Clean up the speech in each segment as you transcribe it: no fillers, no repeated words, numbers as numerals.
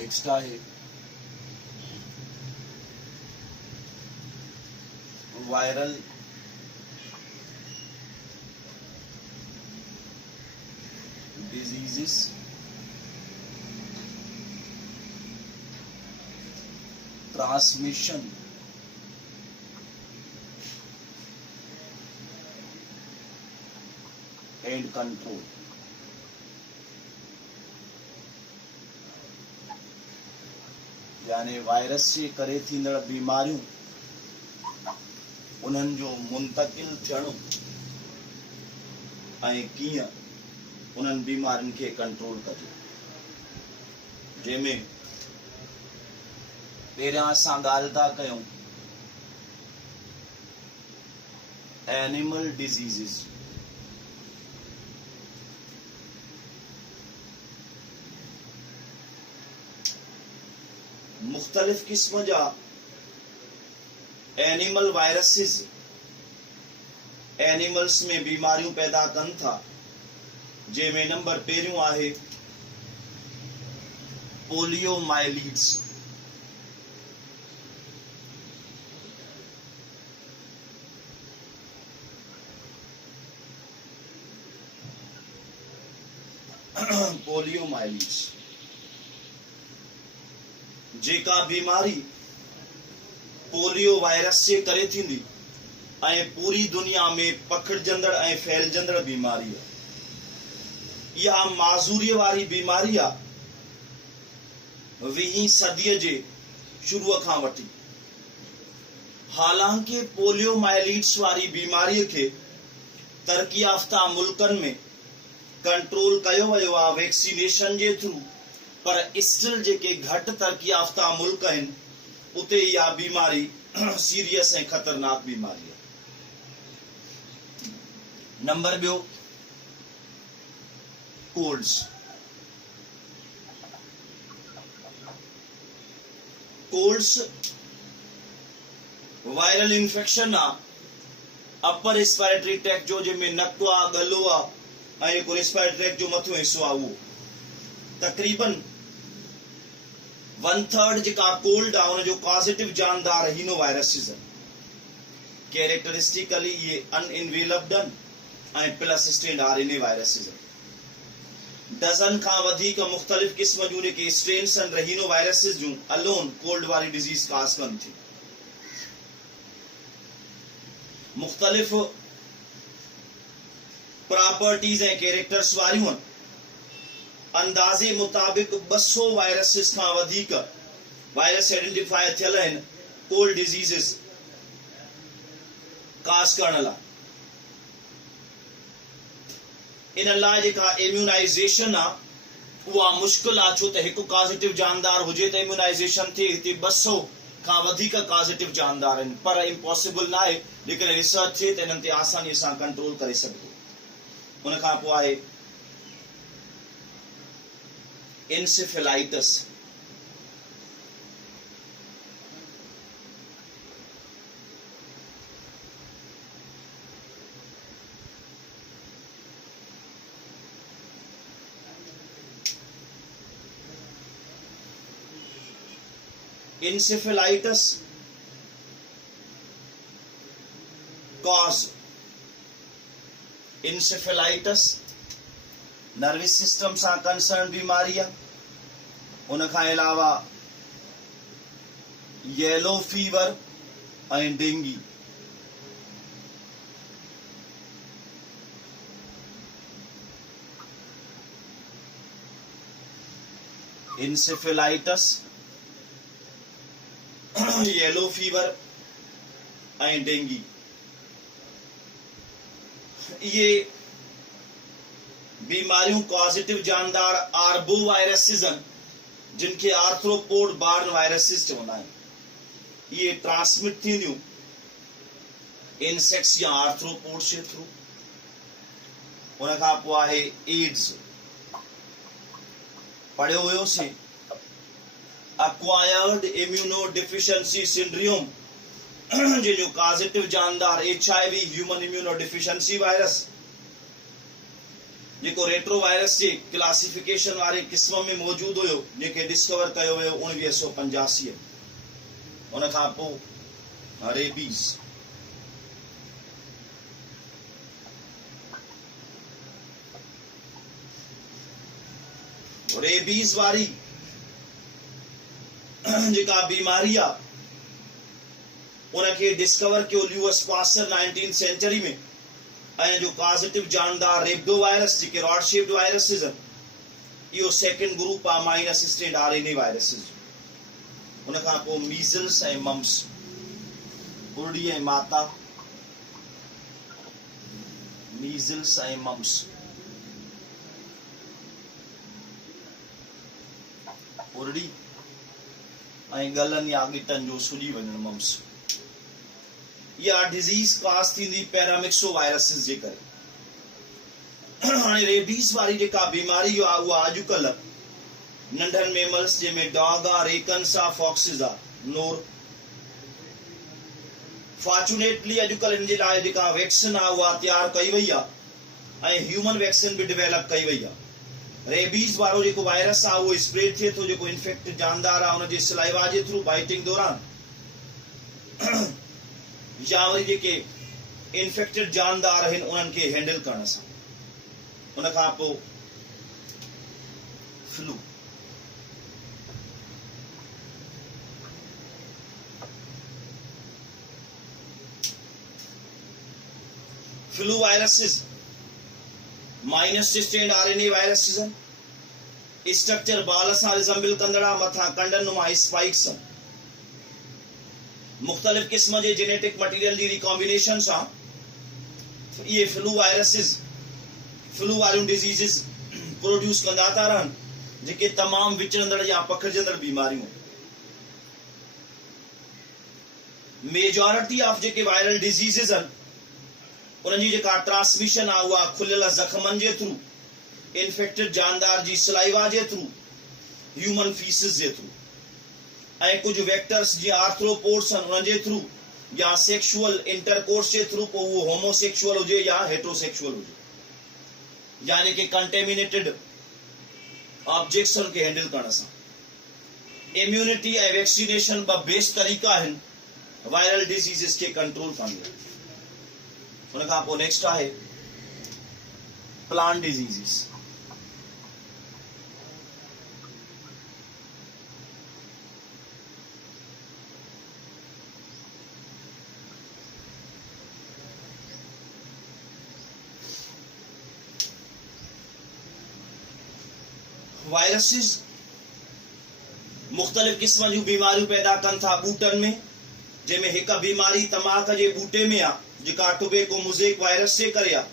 Next आहे viral diseases transmission and control. यानी virus से करे थींदड़ बीमारियों उन्हनि जो मुंतकिल थियणो ऐं कीअं उन्हनि बीमारियुनि खे कंट्रोल कजे। जंहिंमें पहिरियां असां ॻाल्हि था कयूं एनिमल डिजीज़िस। मुख्तलिफ किस्म जा एनिमल वायरसेस एनिमल्स में बीमारियों पैदा कन था, जंहिंमें नंबर पहिरियों आहे पोलियोमाइलीट्स। पोलियोमाइलीट्स जेका बीमारी पोलियो वायरस से करे थींदी ऐं पूरी दुनिया में पखिड़जंदड़ ऐं फैलजंदड़ बीमारी आहे। इहा माज़ूरीअ वारी बीमारी आहे 20वीं सदीअ जे शुरूअ खां वठी। हालांकि पोलियोमाइलीट्स वारी बीमारीअ खे तरक़ी याफ़्ता मुल्कनि में कंट्रोल कयो वियो आहे वैक्सीनेशन जे थ्रू, पर स्टिल जेके घटि तरक़ी याफ़्ता मुल्क आहिनि उते इहा बीमारी सीरियस ऐं ख़तरनाक बीमारी आहे। नंबर ॿियो कोल्ड्स। कोल्ड्स वायरल इन्फेक्शन आहे अपर रेस्पिरेटरी ट्रैक्ट जो, जंहिंमें नक आहे, गलो आहे ऐं जेको रेस्पिरेटरी ट्रैक्ट जो मथियों हिस्सो आहे उहो। तक़रीबन 1/3 जेका कोल्ड आहे उनजो पॉजिटिव जानदार हीनो वायरसिस आहे। कैरेक्टरिस्टिकली ये अनइनवेलप्ड ऐं प्लस स्ट्रेन आरएनए वायरसिस आहे। डज़न खां वधीक मुख़्तलिफ़ क़िस्म जूं जेके स्ट्रेन्स आहिनि रहीनो वायरसिस जूं अलोन कोल्ड वारी डिज़ीज़ कास कनि थी। मुख़्तलिफ़ प्रॉपर्टीज़ ऐं कैरेक्टर्स वारियूं अंदाजे मुताबिक 200 वायरसिस खां वधीक वायरस आइडेंटिफाई थियल आहिनि कोल्ड डिजीज़िस कास करण लाइ। इन लाइ जेका इम्यूनाइज़ेशन आहे उहा मुश्किल आहे, छो त हिकु पॉजिटिव जानदार हुजे त इम्यूनाइज़ेशन थिए। हिते 200 खां वधीक पॉजिटिव जानदार आहिनि, पर इम्पॉसिबल न आहे। लेकिन रिसर्च थिए त इन्हनि ते आसानीअ सां कंट्रोल करे सघिबो। उन खां पोइ आहे encephalitis. Encephalitis cause encephalitis nervous system सां कंसर्न बीमारी आहे। उन खां अलावा येलो फीवर ऐं डेंगी। इंसेफेलाइटिस, येलो फीवर ऐं डेंगी ये बीमारियों पॉजिटिव जानदार आर्बो वायरसिस आहिनि जिनखे आर्थ्रोपोड बार्न वायरसिस चवंदा आहिनि। ये ट्रांसमिट थींदियूं इंसेक्ट्स या आर्थ्रोपोड्स जे थ्रू। उन खां पोइ आहे एड्स। पढ़ियो हुयोसीं अक्वायर्ड इम्यूनो डिफिशिएंसी सिंड्रोम जंहिंजो पॉजिटिव जानदार HIV human immuno deficiency virus जेको रेट्रोवायरस जे क्लासिफिकेशन वारे क़िस्म में मौजूद हुयो जेके डिस्कवर कयो वियो 1985 उन खां पोइ रेबीज़। रेबीज़ वारी जेका बीमारी आ उनखे डिस्कवर कयो ल्यूअस पास्टर 19th सेंचुरी में। ऐं जो पॉजिटिव जानदार रेब्डोवायरस जेके रॉड शेप्ड वायरसेस आहिनि इहो सेकेंड ग्रुप आहे माइन असिस्टेंट RNA वायरसेस। उन खां पोइ मीज़ल्स ऐं मम्स, कुरड़ी ऐं माता, मीज़ल्स ऐं मम्स, कुरड़ी ऐं गलनि या गिटनि जो सुॼी वञणु मम्स। इहा डिज़ीज़ पास थींदी पैरामिक्सो वायरसिस जे करे। हाणे रेबीज़ वारी जेका बीमारी आहे उहा अॼुकल्ह नंढनि मेमल्स जंहिंमें डॉग आहे, रेकन्स आहे, फॉक्सिस आहे, नोर। फॉर्चुनेटली अॼुकल्ह हिन जे लाइ जेका वैक्सीन आहे उहा तयारु कई वई आहे ऐं ह्यूमन वैक्सीन बि डेवलप कई वई आहे। रेबीज़ वारो जेको वायरस आहे उहो स्प्रेड थिए थो, जेको इन्फेक्टेड जानदार आहे उनजे सलाइवा जे थ्रू बाइटिंग दौरान या वरी जेके इन्फेक्टेड जानदार आहिनि उन्हनि खे हैंडल करण सां। उन खां पोइ flu. Flu viruses minus सिस्टेंड RNA viruses आहिनि। स्ट्रक्चर बाल सां रिज़म्बल कंदड़ा, मथां कंडनि नुमा स्पाइक्स आहिनि। मुख़्तलिफ़ क़िस्म जे जेनेटिक मटीरियल जी रिकॉम्बिनेशन सां ये फ्लू वायरसिस, फ्लू वारियूं डिजीज़िस प्रोड्यूस कंदा था रहनि जेके तमामु विचरंदड़ या पखिड़जंदड़ बीमारियूं। मेजॉरिटी ऑफ जेके वायरल डिजीज़िस आहिनि उन्हनि जी जेका ट्रांसमिशन आहे उहा खुलियल ज़ख़्मनि जे थ्रू, इन्फेक्टेड जानदार जी सलाइवा जे थ्रू, ह्यूमन फीसिस जे थ्रू ऐं कुछ वेक्टर्स जीअं आर्थ्रोपोड्स आहिनि उन्हनि जे थ्रू या सेक्सुअल इंटरकोर्स जे थ्रू, पोइ उहो होमोसेक्सुअल हुजे या हेटरोसेक्सुअल हुजे, या जेके कंटेमिनेटेड ऑब्जेक्ट्स खे हैंडल करण सां। इम्यूनिटी ऐं वैक्सीनेशन ॿ बेस्ट तरीक़ा आहिनि वायरल डिजीज़िस खे कंट्रोल करण लाइ। उन खां पोइ नेक्स्ट आहे प्लांट डिजीज़िस। वायरसिस मुख़्तलिफ़ क़िस्म जूं बीमारियूं पैदा कनि था बूटनि में, जंहिंमें हिकु बीमारी तमाक जे बूटे में आहे जेका टोबैको मोज़ेक वायरस जे करे आहे,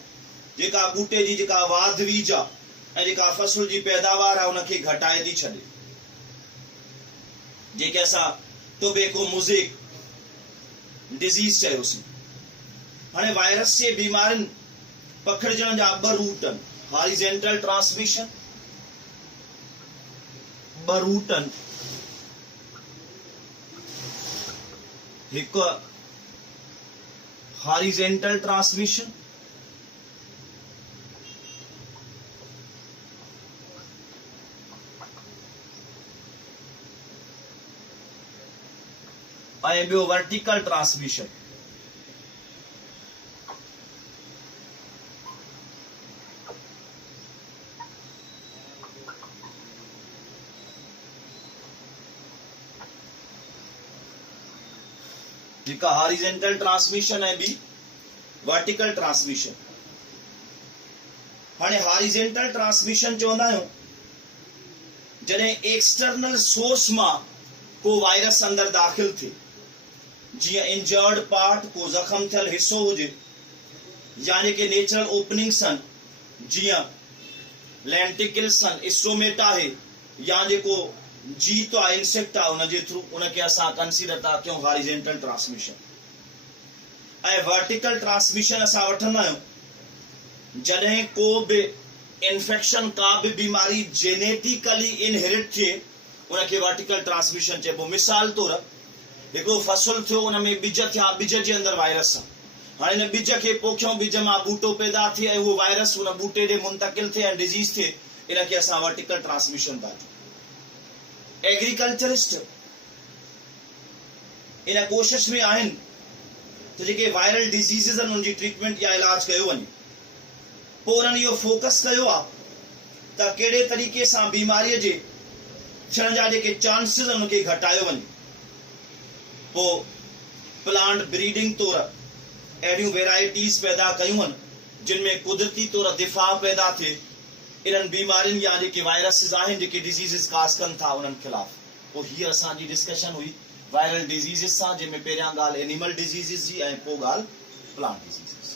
जेका बूटे जी जेका वाध वीज आहे ऐं जेका फसल जी पैदावार आहे उनखे घटाए थी छॾे, जेके असां टोबैको मोज़ेक डिज़ीज़ चयोसीं। हाणे वायरस जे बीमारियुनि पखिड़जण जा ॿ रूट आहिनि, हॉरिज़ॉन्टल ट्रांसमिशन, ॿ रूट आहिनि, हिकु हॉरिज़ॉन्टल ट्रांसमिशन ऐं ॿियो वर्टिकल ट्रांसमिशन। जेका हॉरिज़ॉन्टल ट्रांसमिशन है बी वर्टिकल ट्रांसमिशन। हाणे हॉरिज़ॉन्टल ट्रांसमिशन चवंदा आहियूं जॾहिं एक्सटर्नल सोर्स मां को वायरस अंदर दाखिल थिए, जीअं इंजर्ड पार्ट, को जख्म थियल हिस्सो हुजे, या जेके नेचुरल ओपनिंग्स आहिनि जीअं लेंटिकल्स आहिनि, स्टोमेटा आहे, या जेको जीत आहे इंसेक्ट आहे, उनजे थ्रू उनखे असां कंसीडर था कयूं हॉरिज़ॉन्टल ट्रांसमिशन। ऐं वर्टिकल ट्रांसमिशन असां वठंदा आहियूं जॾहिं को बि इन्फेक्शन, का बि बीमारी जेनेटिकली इनहेरिट थिए, उनखे वर्टिकल ट्रांसमिशन चइबो। मिसाल तौर हिकिड़ो फसल थियो, उनमें ॿिज थिया, ॿिज जे अंदरि वायरस आहे, हाँ इन बीज के पोखियों बीज मां बूटो पैदा थे वो वायरस उन बूटे दे मुंतकिल थे डिजीज थे इनके असां वर्टिकल ट्रांसमिशन था। एग्रीकल्चरिस्ट इन कोशिश में आहिनि तो जेके वायरल डिजीज़िस आहिनि उनजी ट्रीटमेंट या इलाज कयो वञे। पोइ उन्हनि इहो फोकस कयो आहे त कहिड़े तरीक़े सां बीमारीअ जे थियण जा जेके चांसिस आहिनि उनखे घटायो वञे। पोइ प्लांट ब्रीडिंग तौर अहिड़ियूं वेराइटीज़ पैदा कयूं आहिनि जिन में कुदरती तौर दिफ़ा पैदा थिए इन्हनि बीमारियुनि या जेके वायरसिस आहिनि जेके डिजीज़िस काज़ कनि था उन्हनि ख़िलाफ़। पोइ हीअ असांजी डिस्कशन हुई वायरल डिजीज़िस सां, जंहिंमें पहिरियां ॻाल्हि एनिमल डिजीज़िस जी ऐं पोइ ॻाल्हि प्लांट डिजीज़िस।